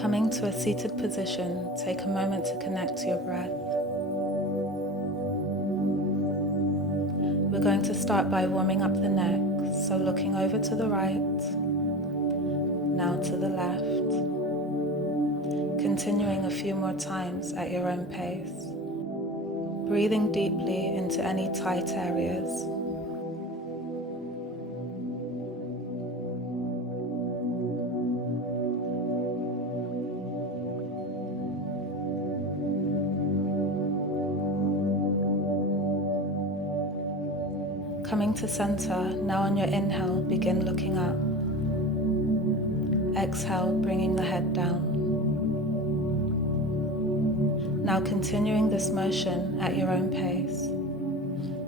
Coming to a seated position, take a moment to connect to your breath. We're going to start by warming up the neck, so looking over to the right, now to the left, continuing a few more times at your own pace, breathing deeply into any tight areas. Coming to center, now on your inhale, begin looking up. Exhale, bringing the head down. Now continuing this motion at your own pace,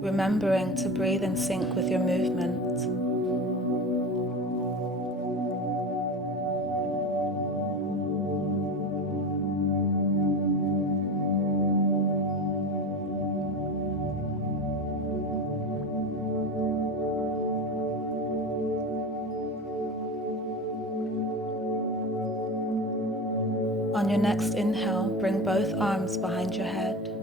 remembering to breathe in sync with your movement. On your next inhale, bring both arms behind your head,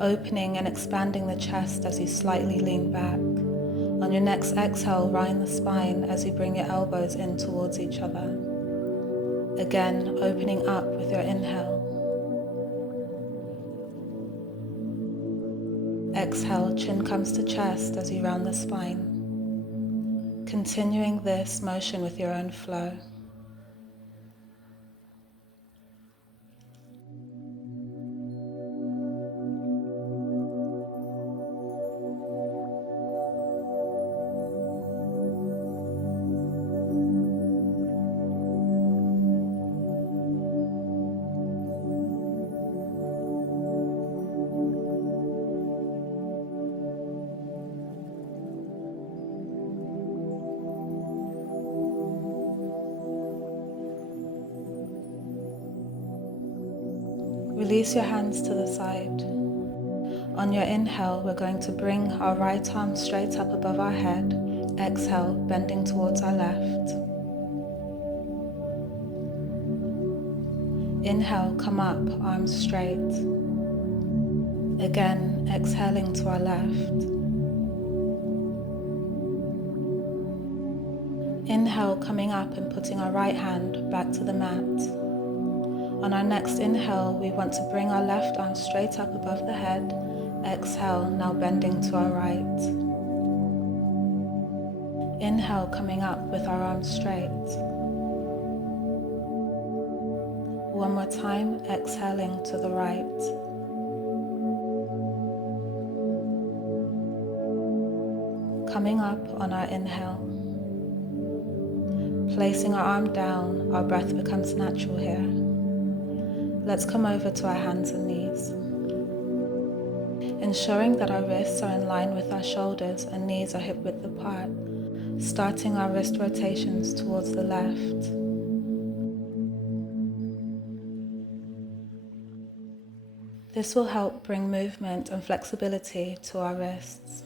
opening and expanding the chest as you slightly lean back. On your next exhale, round the spine as you bring your elbows in towards each other. Again, opening up with your inhale. Exhale, chin comes to chest as you round the spine. Continuing this motion with your own flow. Release your hands to the side. On your inhale, we're going to bring our right arm straight up above our head. Exhale, bending towards our left. Inhale, come up, arms straight. Again, exhaling to our left. Inhale, coming up and putting our right hand back to the mat. On our next inhale, we want to bring our left arm straight up above the head. Exhale, now bending to our right. Inhale, coming up with our arms straight. One more time, exhaling to the right. Coming up on our inhale. Placing our arm down, our breath becomes natural here. Let's come over to our hands and knees. Ensuring that our wrists are in line with our shoulders and knees are hip width apart, starting our wrist rotations towards the left. This will help bring movement and flexibility to our wrists.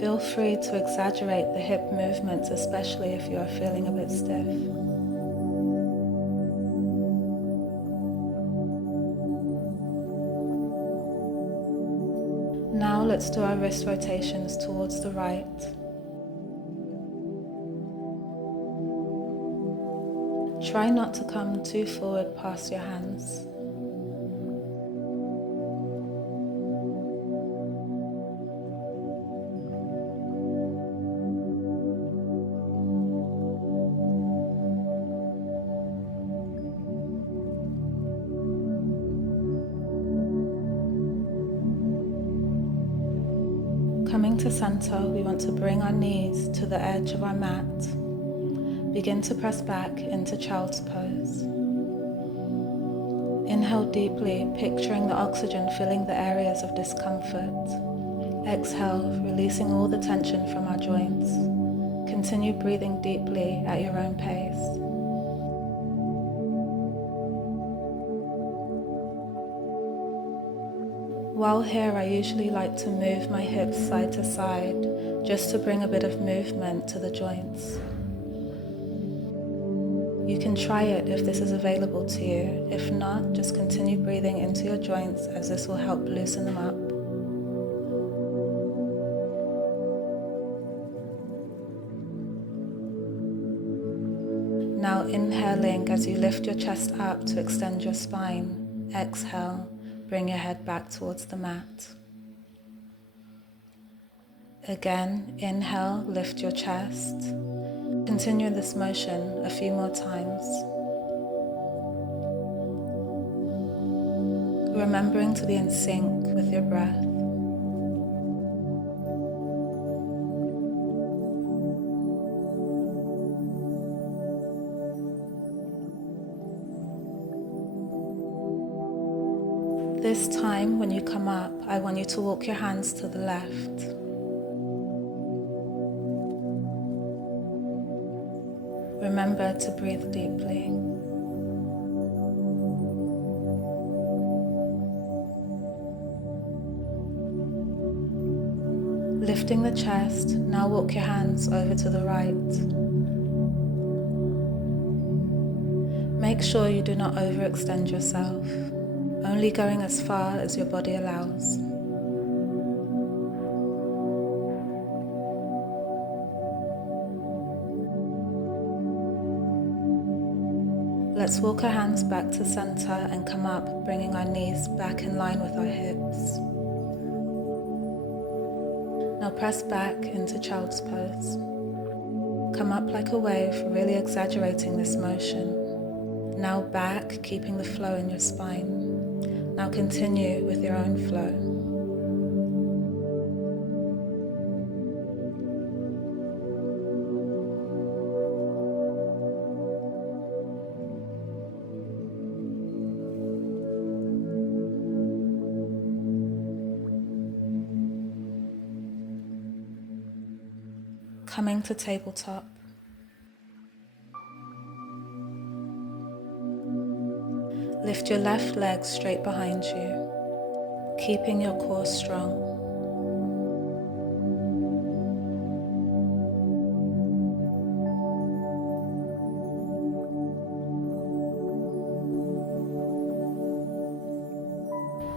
Feel free to exaggerate the hip movements, especially if you are feeling a bit stiff. Now let's do our wrist rotations towards the right. Try not to come too forward past your hands. Coming to center, we want to bring our knees to the edge of our mat. Begin to press back into child's pose. Inhale deeply, picturing the oxygen filling the areas of discomfort. Exhale, releasing all the tension from our joints. Continue breathing deeply at your own pace. While here, I usually like to move my hips side to side, just to bring a bit of movement to the joints. You can try it if this is available to you. If not, just continue breathing into your joints as this will help loosen them up. Now inhaling as you lift your chest up to extend your spine. Exhale, bring your head back towards the mat. Again, inhale, lift your chest. Continue this motion a few more times. Remembering to be in sync with your breath. This time, when you come up, I want you to walk your hands to the left. Remember to breathe deeply. Lifting the chest, now walk your hands over to the right. Make sure you do not overextend yourself, only going as far as your body allows. Let's walk our hands back to center and come up, bringing our knees back in line with our hips. Now press back into child's pose. Come up like a wave, really exaggerating this motion. Now back, keeping the flow in your spine. Now continue with your own flow. Coming to tabletop. Lift your left leg straight behind you, keeping your core strong.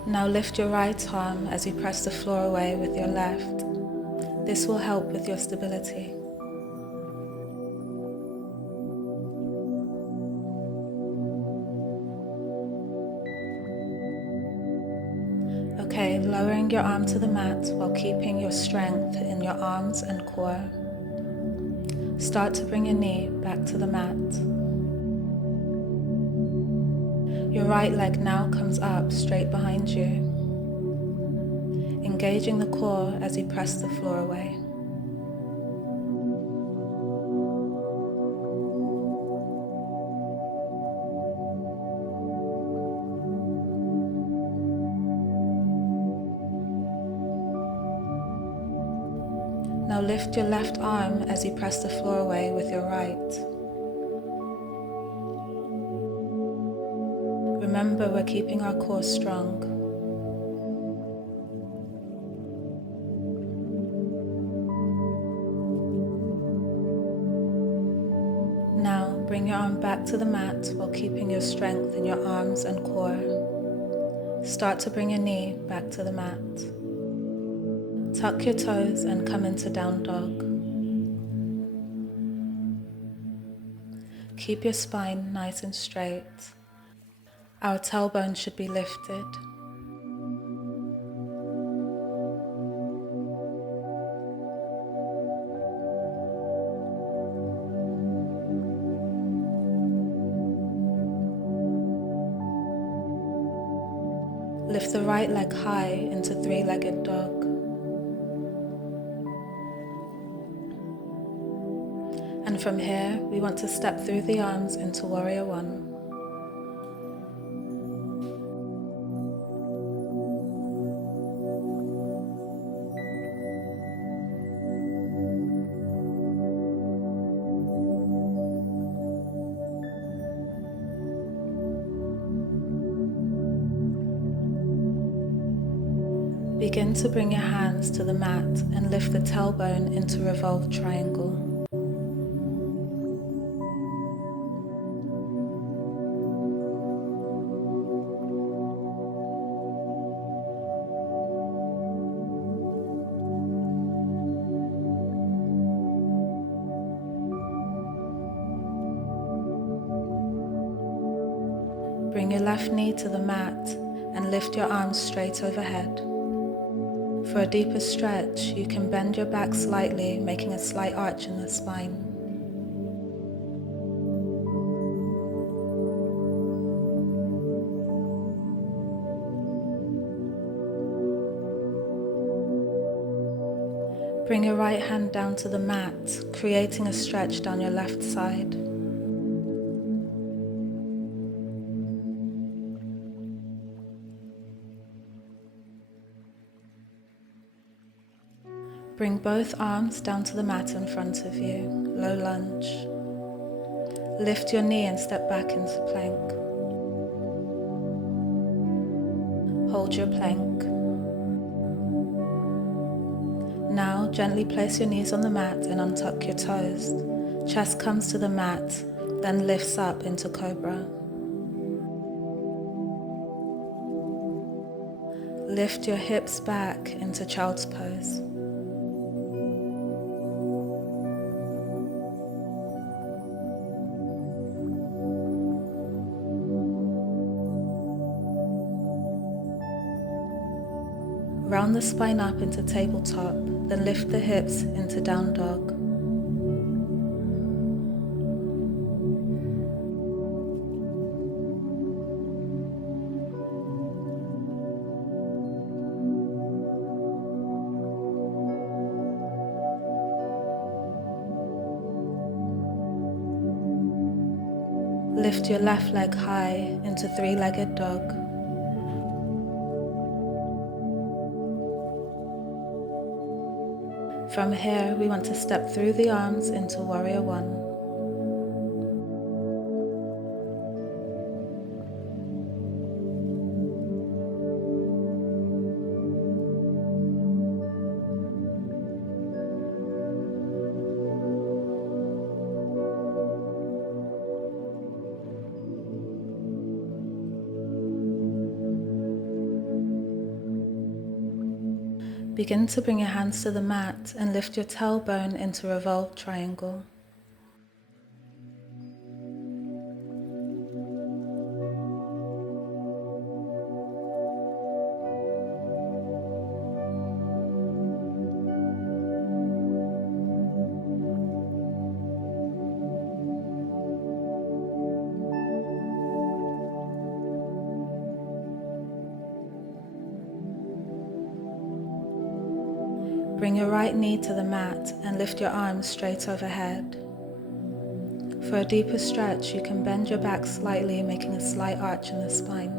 Now lift your right arm as you press the floor away with your left. This will help with your stability. Okay, lowering your arm to the mat while keeping your strength in your arms and core. Start to bring your knee back to the mat. Your right leg now comes up straight behind you, engaging the core as you press the floor away. Now lift your left arm as you press the floor away with your right. Remember, we're keeping our core strong. Now, bring your arm back to the mat while keeping your strength in your arms and core. Start to bring your knee back to the mat. Tuck your toes and come into down dog. Keep your spine nice and straight. Our tailbone should be lifted. Lift the right leg high into three-legged dog. And from here, we want to step through the arms into Warrior One. Begin to bring your hands to the mat and lift the tailbone into revolved triangle. Bring your left knee to the mat and lift your arms straight overhead. For a deeper stretch, you can bend your back slightly, making a slight arch in the spine. Bring your right hand down to the mat, creating a stretch down your left side. Bring both arms down to the mat in front of you, low lunge. Lift your knee and step back into plank. Hold your plank. Now gently place your knees on the mat and untuck your toes. Chest comes to the mat, then lifts up into cobra. Lift your hips back into child's pose. Round the spine up into tabletop, then lift the hips into down dog. Lift your left leg high into three-legged dog. From here, we want to step through the arms into warrior one. Begin to bring your hands to the mat and lift your tailbone into revolved triangle. Bring your right knee to the mat and lift your arms straight overhead. For a deeper stretch, you can bend your back slightly, making a slight arch in the spine.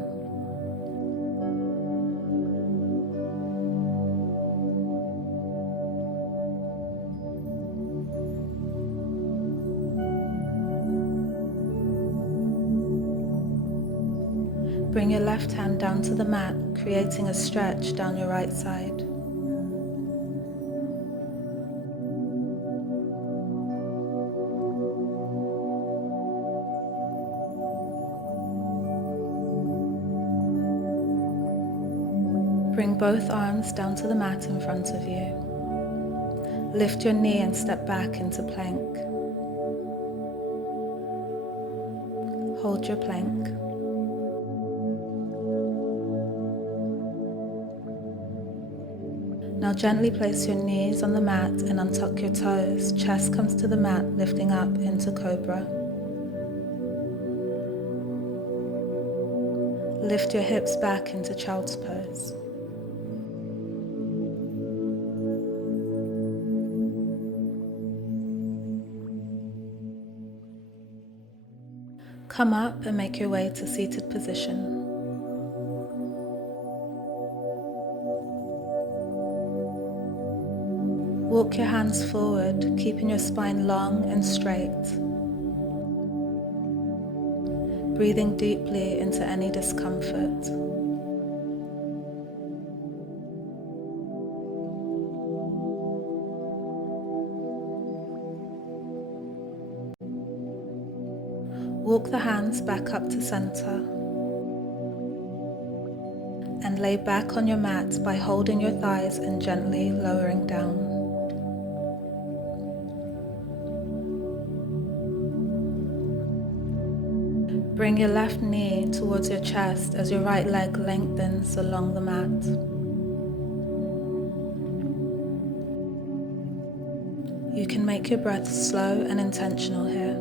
Bring your left hand down to the mat, creating a stretch down your right side. Bring both arms down to the mat in front of you. Lift your knee and step back into plank. Hold your plank. Now gently place your knees on the mat and untuck your toes. Chest comes to the mat, lifting up into cobra. Lift your hips back into child's pose. Come up and make your way to seated position. Walk your hands forward, keeping your spine long and straight. Breathing deeply into any discomfort. Walk the hands back up to center. And lay back on your mat by holding your thighs and gently lowering down. Bring your left knee towards your chest as your right leg lengthens along the mat. You can make your breath slow and intentional here.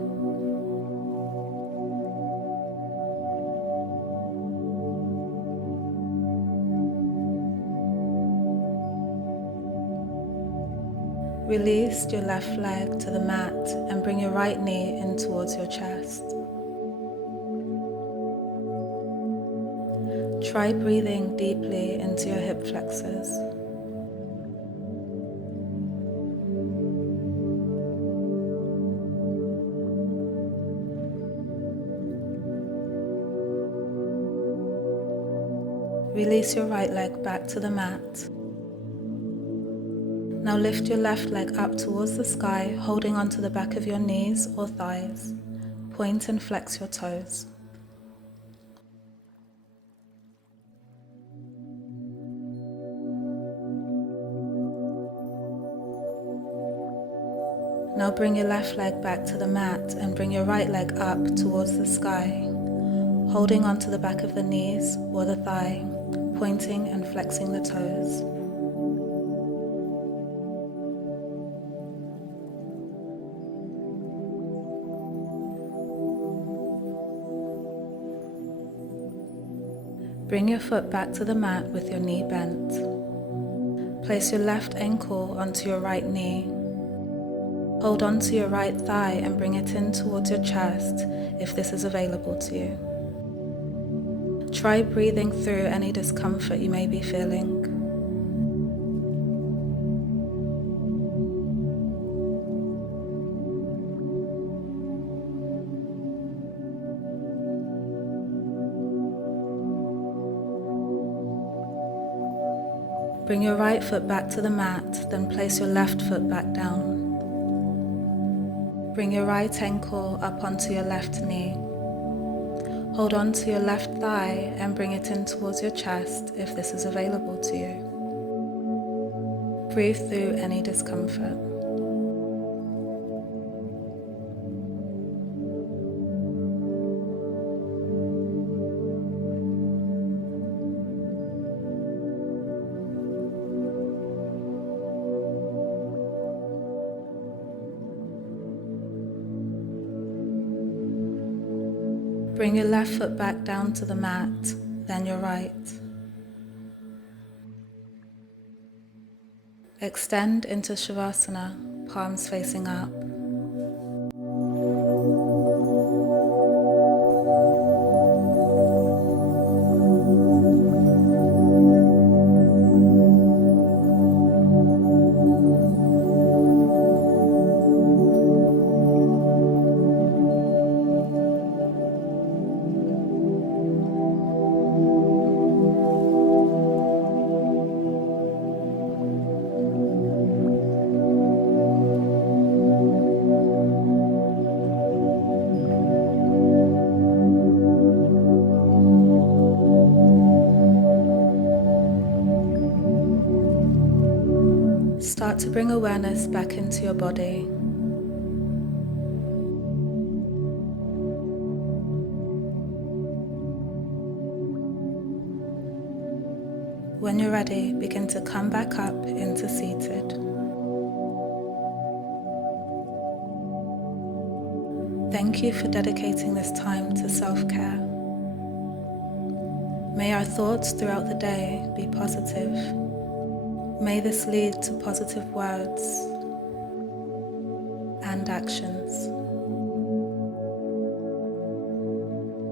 Release your left leg to the mat and bring your right knee in towards your chest. Try breathing deeply into your hip flexors. Release your right leg back to the mat. Now lift your left leg up towards the sky, holding onto the back of your knees or thighs. Point and flex your toes. Now bring your left leg back to the mat and bring your right leg up towards the sky, holding onto the back of the knees or the thigh, pointing and flexing the toes. Bring your foot back to the mat with your knee bent. Place your left ankle onto your right knee. Hold onto your right thigh and bring it in towards your chest if this is available to you. Try breathing through any discomfort you may be feeling. Bring your right foot back to the mat, then place your left foot back down. Bring your right ankle up onto your left knee. Hold on to your left thigh and bring it in towards your chest if this is available to you. Breathe through any discomfort. Bring your left foot back down to the mat, then your right. Extend into Shavasana, palms facing up. Start to bring awareness back into your body. When you're ready, begin to come back up into seated. Thank you for dedicating this time to self-care. May our thoughts throughout the day be positive. May this lead to positive words and actions.